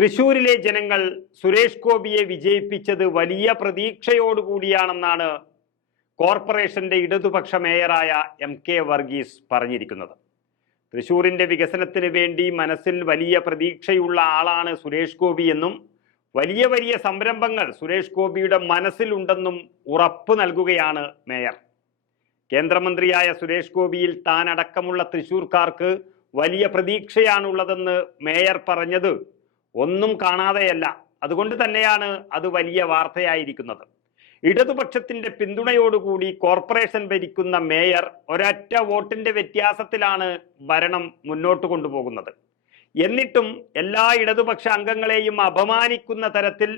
തൃശൂരിലെ ജനങ്ങൾ സുരേഷ് ഗോപിയെ വിജയിപ്പിച്ചത് വലിയ പ്രതീക്ഷയോടുകൂടിയാണെന്നാണ് കോർപ്പറേഷന്റെ ഇടതുപക്ഷ മേയറായ എം കെ വർഗീസ് പറഞ്ഞിരിക്കുന്നത്. തൃശൂരിന്റെ വികസനത്തിന് വേണ്ടി മനസ്സിൽ വലിയ പ്രതീക്ഷയുള്ള ആളാണ് സുരേഷ് ഗോപി എന്നും വലിയ വലിയ സംരംഭങ്ങൾ സുരേഷ് ഗോപിയുടെ മനസ്സിലുണ്ടെന്നും ഉറപ്പ് നൽകുകയാണ് മേയർ. കേന്ദ്രമന്ത്രിയായ സുരേഷ് ഗോപിയിൽ താൻ അടക്കമുള്ള തൃശൂർക്കാർക്ക് വലിയ പ്രതീക്ഷയാണുള്ളതെന്ന് മേയർ പറഞ്ഞത് ഒന്നും കാണാതെയല്ല. അതുകൊണ്ട് തന്നെയാണ് അത് വലിയ വാർത്തയായിരിക്കുന്നത്. ഇടതുപക്ഷത്തിന്റെ പിന്തുണയോടുകൂടി കോർപ്പറേഷൻ ഭരിക്കുന്ന മേയർ ഒരറ്റ വോട്ടിന്റെ വ്യത്യാസത്തിലാണ് ഭരണം മുന്നോട്ട് കൊണ്ടുപോകുന്നത്. എന്നിട്ടും എല്ലാ ഇടതുപക്ഷ അംഗങ്ങളെയും അപമാനിക്കുന്ന തരത്തിൽ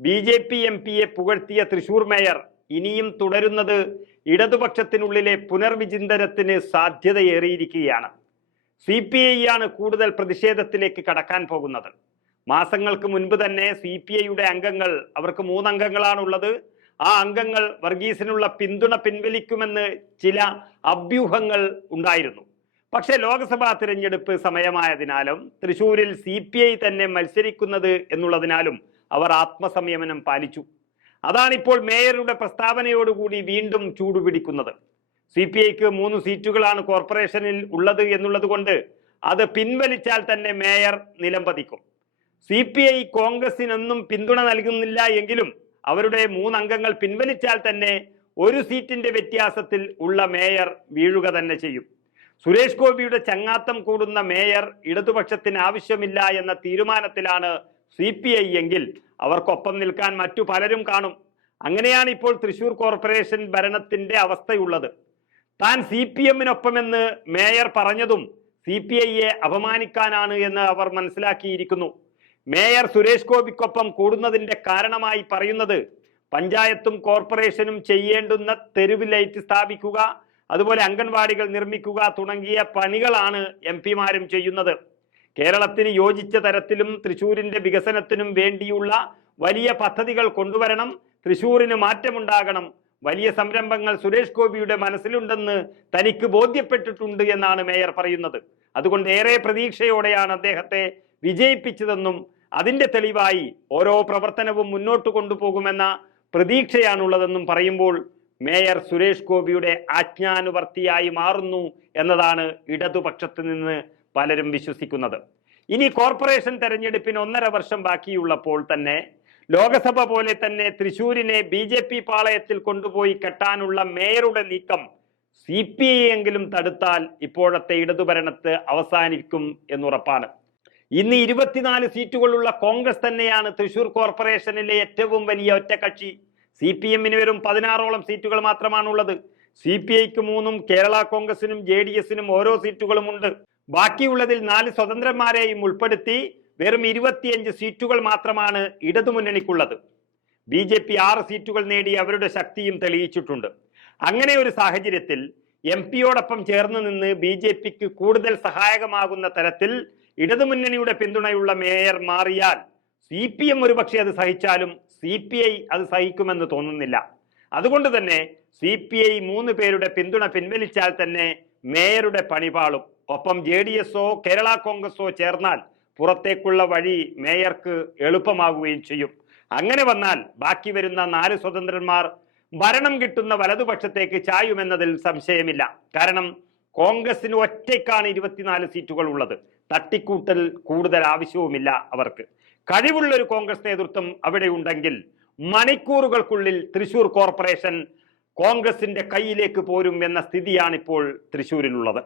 ബി ജെ പി എം പിയെ പുകഴ്ത്തിയ തൃശൂർ മേയർ ഇനിയും തുടരുന്നത് ഇടതുപക്ഷത്തിനുള്ളിലെ പുനർവിചിന്തനത്തിന് സാധ്യതയേറിയിരിക്കുകയാണ്. സി പി ഐ ആണ് കൂടുതൽ പ്രതിഷേധത്തിലേക്ക് കടക്കാൻ പോകുന്നത്. മാസങ്ങൾക്ക് മുൻപ് തന്നെ സി പി ഐയുടെ അംഗങ്ങൾ അവർക്ക് മൂന്നംഗങ്ങളാണുള്ളത്. ആ അംഗങ്ങൾ വർഗീസിനുള്ള പിന്തുണ പിൻവലിക്കുമെന്ന് ചില അഭ്യൂഹങ്ങൾ ഉണ്ടായിരുന്നു. പക്ഷേ ലോക്സഭാ തിരഞ്ഞെടുപ്പ് സമയമായതിനാലും തൃശൂരിൽ സി പി ഐ തന്നെ മത്സരിക്കുന്നത് എന്നുള്ളതിനാലും അവർ ആത്മസംയമനം പാലിച്ചു. അതാണിപ്പോൾ മേയറുടെ പ്രസ്താവനയോടുകൂടി വീണ്ടും ചൂടുപിടിക്കുന്നത്. സി പി ഐക്ക് മൂന്ന് സീറ്റുകളാണ് കോർപ്പറേഷനിൽ ഉള്ളത് എന്നുള്ളത് കൊണ്ട് അത് പിൻവലിച്ചാൽ തന്നെ മേയർ നിലംപതിക്കും. സി പി ഐ കോൺഗ്രസിനൊന്നും പിന്തുണ നൽകുന്നില്ല എങ്കിലും അവരുടെ മൂന്നംഗങ്ങൾ പിൻവലിച്ചാൽ തന്നെ ഒരു സീറ്റിന്റെ വ്യത്യാസത്തിൽ ഉള്ള മേയർ വീഴുക തന്നെ ചെയ്യും. സുരേഷ് ഗോപിയുടെ ചങ്ങാത്തം കൂടുന്ന മേയർ ഇടതുപക്ഷത്തിന് ആവശ്യമില്ല എന്ന തീരുമാനത്തിലാണ് സി പി ഐ എങ്കിൽ അവർക്കൊപ്പം നിൽക്കാൻ മറ്റു പലരും കാണും. അങ്ങനെയാണ് ഇപ്പോൾ തൃശൂർ കോർപ്പറേഷൻ ഭരണത്തിന്റെ അവസ്ഥയുള്ളത്. താൻ സി പി എമ്മിനൊപ്പമെന്ന് മേയർ പറഞ്ഞതും സി പി ഐയെ അപമാനിക്കാനാണ് എന്ന് അവർ മനസ്സിലാക്കിയിരിക്കുന്നു. മേയർ സുരേഷ് ഗോപിക്കൊപ്പം കൂടുന്നതിന്റെ കാരണമായി പറയുന്നത് പഞ്ചായത്തും കോർപ്പറേഷനും ചെയ്യേണ്ടുന്ന തെരുവ് ലൈറ്റ് സ്ഥാപിക്കുക അതുപോലെ അംഗൻവാടികൾ നിർമ്മിക്കുക തുടങ്ങിയ പണികളാണ് എം പിമാരും ചെയ്യുന്നത്. കേരളത്തിന് യോജിച്ച തരത്തിലും തൃശൂരിന്റെ വികസനത്തിനും വേണ്ടിയുള്ള വലിയ പദ്ധതികൾ കൊണ്ടുവരണം തൃശൂരിന് മാറ്റമുണ്ടാകണം വലിയ സംരംഭങ്ങൾ സുരേഷ് ഗോപിയുടെ മനസ്സിലുണ്ടെന്ന് തനിക്ക് ബോധ്യപ്പെട്ടിട്ടുണ്ട് എന്നാണ് മേയർ പറയുന്നത്. അതുകൊണ്ട് ഏറെ പ്രതീക്ഷയോടെയാണ് അദ്ദേഹത്തെ വിജയിപ്പിച്ചതെന്നും അതിന്റെ തെളിവായി ഓരോ പ്രവർത്തനവും മുന്നോട്ട് കൊണ്ടുപോകുമെന്ന പ്രതീക്ഷയാണുള്ളതെന്നും പറയുമ്പോൾ മേയർ സുരേഷ് ഗോപിയുടെ ആജ്ഞാനുവർത്തിയായി മാറുന്നു എന്നതാണ് ഇടതുപക്ഷത്ത് നിന്ന് പലരും വിശ്വസിക്കുന്നത്. ഇനി കോർപ്പറേഷൻ തെരഞ്ഞെടുപ്പിന് ഒന്നര വർഷം ബാക്കിയുള്ളപ്പോൾ തന്നെ ലോകസഭ പോലെ തന്നെ തൃശൂരിനെ ബി ജെ പി പാളയത്തിൽ കൊണ്ടുപോയി കെട്ടാനുള്ള മേയറുടെ നീക്കം സി പി ഐ എങ്കിലും തടുത്താൽ ഇപ്പോഴത്തെ ഇടതുഭരണത്ത് അവസാനിക്കും എന്നുറപ്പാണ്. ഇന്ന് ഇരുപത്തിനാല് സീറ്റുകളുള്ള കോൺഗ്രസ് തന്നെയാണ് തൃശൂർ കോർപ്പറേഷനിലെ ഏറ്റവും വലിയ ഒറ്റകക്ഷി സി പി എമ്മിന് വരും പതിനാറോളം സീറ്റുകൾ മാത്രമാണുള്ളത്. സി പി ഐക്ക് മൂന്നും കേരള കോൺഗ്രസിനും ജെ ഡി എസിനും ഓരോ സീറ്റുകളുമുണ്ട് ബാക്കിയുള്ളതിൽ നാല് സ്വതന്ത്രന്മാരെയും ഉൾപ്പെടുത്തി വെറും ഇരുപത്തിയഞ്ച് സീറ്റുകൾ മാത്രമാണ് ഇടതുമുന്നണിക്കുള്ളത്. ബി ജെ പി ആറ് സീറ്റുകൾ നേടി അവരുടെ ശക്തിയും തെളിയിച്ചിട്ടുണ്ട്. അങ്ങനെ ഒരു സാഹചര്യത്തിൽ എം പിയോടൊപ്പം ചേർന്ന് നിന്ന് ബി ജെ പിക്ക് കൂടുതൽ സഹായകമാകുന്ന തരത്തിൽ ഇടതുമുന്നണിയുടെ പിന്തുണയുള്ള മേയർ മാറിയാൽ സി പി എം ഒരുപക്ഷെ അത് സഹിച്ചാലും സി പി ഐ അത് സഹിക്കുമെന്ന് തോന്നുന്നില്ല. അതുകൊണ്ട് തന്നെ സി പി ഐ മൂന്ന് പേരുടെ പിന്തുണ പിൻവലിച്ചാൽ തന്നെ മേയറുടെ പണിപാളും ഒപ്പം ജെ ഡി എസോ കേരള കോൺഗ്രസോ ചേർന്നാൽ പുറത്തേക്കുള്ള വഴി മേയർക്ക് എളുപ്പമാകുകയും ചെയ്യും. അങ്ങനെ വന്നാൽ ബാക്കി വരുന്ന നാല് സ്വതന്ത്രന്മാർ ഭരണം കിട്ടുന്ന വലതുപക്ഷത്തേക്ക് ചായുമെന്നതിൽ സംശയമില്ല. കാരണം കോൺഗ്രസിന് ഒറ്റയ്ക്കാണ് ഇരുപത്തിനാല് സീറ്റുകൾ ഉള്ളത്. തട്ടിക്കൂട്ടൽ കൂടുതൽ ആവശ്യവുമില്ല അവർക്ക്. കഴിവുള്ള ഒരു കോൺഗ്രസ് നേതൃത്വം അവിടെ ഉണ്ടെങ്കിൽ മണിക്കൂറുകൾക്കുള്ളിൽ തൃശൂർ കോർപ്പറേഷൻ കോൺഗ്രസിന്റെ കയ്യിലേക്ക് പോരും എന്ന സ്ഥിതിയാണിപ്പോൾ തൃശൂരിലുള്ളത്.